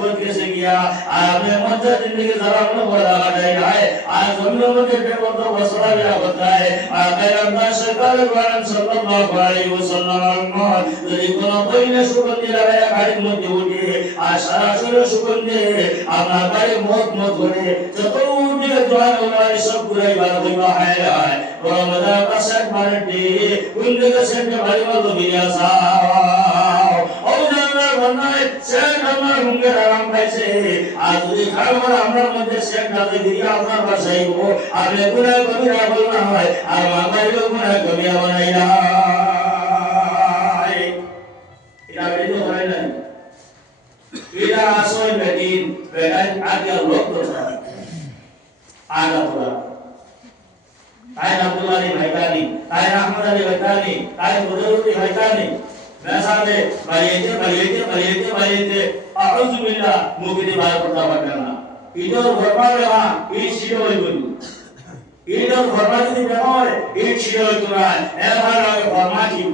করতে গেছে গিয়া আপনি মধ্যে জিন্দগি যারা মনে বলা যায় হয় আর জমির মধ্যে বেকত বসরা বিয়া কথায় আর পয়গম্বর সাল্লাল্লাহু আলাইহি ওয়াসাল্লাম যদি কোন বইনে সুগন্ধি লাগায় গাড়ির মধ্যে উঠে আর সারা শরীরে সুগন্ধি আপনার গাড়ি মত মত করে যত উঠে জোয়ান ওলাই সব ঘুরাই বার হইবা হয় হয় রমজান পাশে বাড়ি কোন দিকে সেন্টে ভারী বল বিয়া সাও ও জানার বন্যায় সেন্ট আমার মুখে আরাম পাইছে আর যদি খাবার আমার মধ্যে সেন্ট না দিয়ে আপনার বাসায় গো আর গুনাহ কবিরা বল না হয় আর মাগাইলো গুনাহ কবিরা বানাই না এটা বেরিয়ে হয় না এটা আসল বেদিন বেদান আগে লোক দোষা আগা তোলা তাই আব্দুল আলী ভাইকানি তাই আহমদ আলী ভাইকানি তাই বদরুদ্দি ভাইকানি মেসাদে বালিয়েতে আউযু বিল্লাহ মুগদি বার করতে পারবে না ইদর ঘরবারে মা এই ছিল হইবনি ইদর ঘরবা যদি বেরোয় এই ছিল হইতো না এবার আগে ঘরমা ঠিক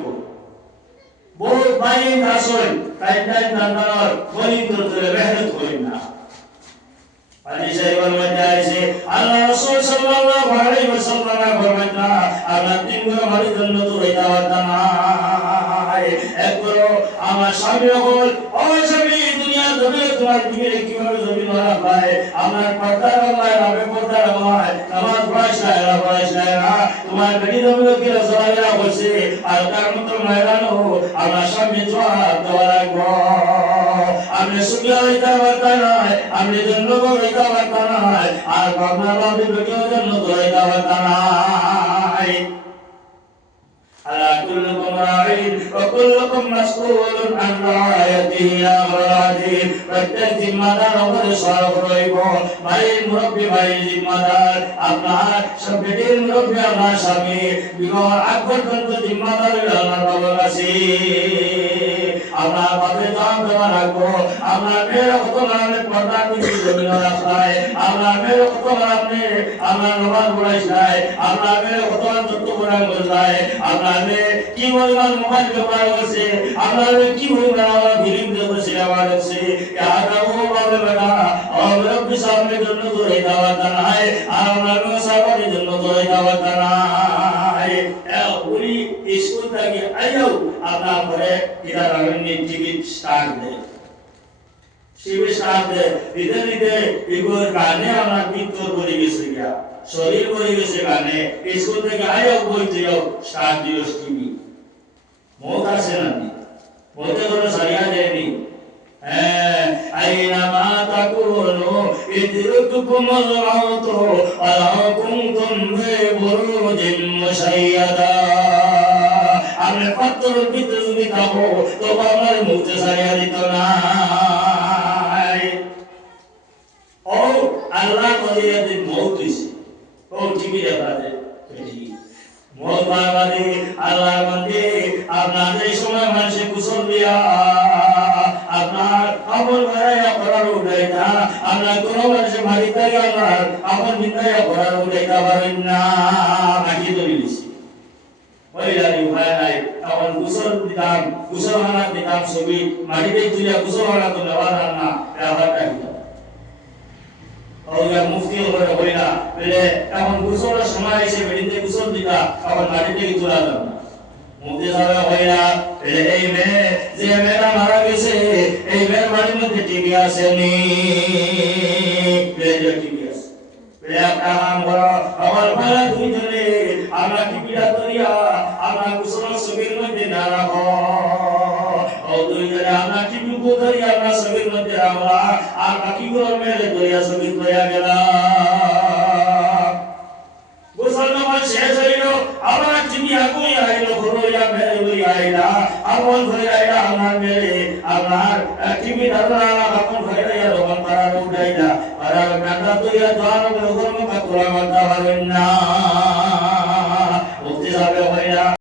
বহুত বাইন আসল তাই দান্দার বলি করতে মেহনত করেন না হাদিস শরীফের মধ্যে আছে আল্লাহ রাসূল সাল্লাল্লাহু আলাইহি ওয়াসাল্লাম ফরমায়েন আল্লাহ তিন গুণ ভালো জন্য তো হইতা পারতা না একবার আমার স্বামী বল ও স্বামী দুনিয়া ধরে তোমার দিকে কিভাবে জমিন মারা পায় আমার পর্দার আল্লাহ রাবে পর্দার আল্লাহ নামাজ পড়াইছ না তোমার বেটি জমিন কি রসবাইরা বসে আর তার মত ময়দানো আমার স্বামী জবাব দেওয়া লাগবে আমি সুবিধা হইতে পারতা না আমি জন্য হইতে পারতা না আর বাবা বাবু বেটির জন্য হইতে পারতা না আলা কুল্লুকুম রাঈন ওয়া কুল্লুকুম মাসউলুন আন রা'য়াতিহি ইয়া মুরাদি প্রত্যেক জিম্মাদার উপরে সওয়াল রইব ভাই মুরব্বি ভাই জিম্মাদার আপনার সব বেটির মুরব্বি আপনার স্বামী বিবাহ আগ পর্যন্ত জিম্মাদার আল্লাহর বাবা আছে আপনার বাপের দাম দেওয়া রাখবো আপনার মেয়ের কত মানে পর্দা কিন্তু জমিন রাখায় আপনার মেয়ের কত মানে আপনার নমাজ পড়াইছায় আপনার মেয়ের কত যত কোরআন বলছায় আপনার মেয়ে কি পরিমাণ মোবাইল ব্যবহার করছে আপনার মেয়ে কি পরিমাণ আমার ফিল্ম দেখছে আমার দেখছে আগামো বাবা বেটা রব্বি সামনের জন্য তো এই দাওয়াত নাই আর আপনার মেয়ে সাহেবের জন্য তো এই দাওয়াত নাই উনি স্কুল থেকে আইও আপনার ঘরে ইরা রাগনি টিকিট স্টার্ট দেয় শিবে স্টার্ট দেয় দিতে দিতে এগুলো গানে আমার ভিতর পড়ে গেছে গিয়া শরীর পড়ে গেছে গানে স্কুল থেকে আইও বই দিও স্টার্ট দিও টিভি মত আছে না মতে কোনো সারিয়া দেয়নি أينما تكونوا يدرككم الموت ولو كنتم في بروج مشيدة আমি কতর ভিতর বিতাবো তো আমার মুখে সারিয়া দিত না ও আল্লাহ করিয়া দিন মৌত হইছে ও টিভি দেখাতে মৌত বাবাদে আল্লাহর মধ্যে আপনাদের সময় মানুষে কুশল দিয়া আপনার আপন ভাইয়া করার উঠাইতা আমরা কোনো মানুষের বাড়ি থেকে আমার আপন বিদায় করার উঠাইতা পারেন না বাকি তো দিয়েছি ওইলারি উপায় নাই তখন কুশল দিতাম কুশল হানা দিতাম ছবি মাটিতে তুলে কুশল হানা তো নেওয়া না ব্যাপারটা দিতাম ওরা মুফতি হলে হই না বলে তখন কুশলের সময় এসে বেড়িতে কুশল দিতা তখন মাটিতে তোলা যাবে না মুফতি সাহেব হই না এই মেয়ে যে মেয়েরা মারা গেছে এই মেয়ের বাড়ির মধ্যে টিভি আসেনি টিভি আছে কাম করো আমার ভাড়া দুই জনে আমরা টিভিটা ধরিয়া আমরা কুশল ছবির মধ্যে না রাখো ও দুই জনে আমরা টিভি ধরিয়া আমরা ছবির মধ্যে রাখলা আর বাকিগুলো মেলে ধরিয়া ছবি ধরিয়া গেলাম গোসল নামাজ শেষ হইল আবার টিভি আগুই আইলো ঘুরিয়া মেলে লই আইলা আপন ঘরে আইলা আমার মেলে আমার টিভি ধরলা আপন ঘরে আইলা রোমান পাড়া উঠাইলা আর কান্না তুইয়া জানো গরম কাতুরা মাথা পারেন না মুক্তি যাবে হইয়া